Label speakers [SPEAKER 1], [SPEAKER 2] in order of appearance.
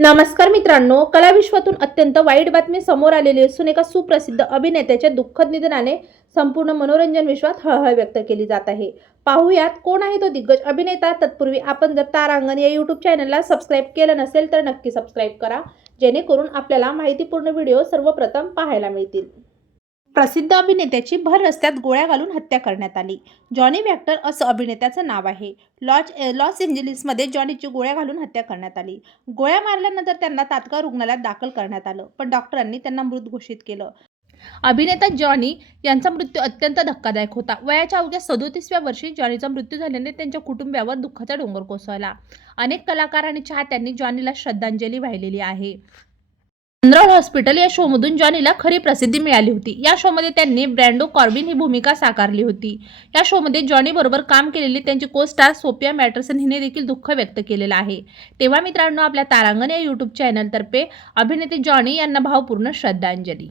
[SPEAKER 1] नमस्कार मित्रांनो कलाविश्वातून अत्यंत वाईट बातमी समोर आलेली असून एका सुप्रसिद्ध अभिनेत्याच्या दुःखद निधनाने संपूर्ण मनोरंजन विश्वात हळहळ व्यक्त केली जात आहे. पाहूयात कोण आहे तो दिग्गज अभिनेता. तत्पूर्वी आपण जर तारांगण या यूट्यूब चॅनलला सबस्क्राईब केलं नसेल तर नक्की सबस्क्राईब करा जेणेकरून आपल्याला माहितीपूर्ण व्हिडिओ सर्वप्रथम पाहायला मिळतील. प्रसिद्ध अभिनेत्याची भर रस्त्यात गोळ्या घालून हत्या करण्यात आली. जॉनी वॅक्टर असं अभिनेत्याचं नाव आहे. लॉस लॉस एंजलिसमध्ये जॉनीची गोळ्या घालून हत्या करण्यात आली. गोळ्या मारल्यानंतर त्यांना तात्काळ रुग्णालयात दाखल करण्यात आलं पण डॉक्टरांनी त्यांना मृत घोषित केलं. अभिनेता जॉनी यांचा मृत्यू अत्यंत धक्कादायक होता. वयाच्या अवघ्या सदोतीसव्या वर्षी जॉनीचा मृत्यू झाल्याने त्यांच्या कुटुंबियावर दुःखाचा डोंगर कोसळला. अनेक कलाकार आणि चाहत्यांनी जॉनीला श्रद्धांजली वाहिलेली आहे. जनरल हॉस्पिटल या शोमधून जॉनीला खरी प्रसिद्धी मिळाली होती. या शोमध्ये त्यांनी ब्रँडो कॉर्बिन ही भूमिका साकारली होती. या शोमध्ये जॉनी बरोबर काम केलेली त्यांची को स्टार सोपिया मॅटरसन हिने देखील दुःख व्यक्त केलेलं आहे. तेव्हा मित्रांनो आपल्या तारांगण या यूट्यूब चॅनलतर्फे अभिनेते जॉनी यांना भावपूर्ण श्रद्धांजली.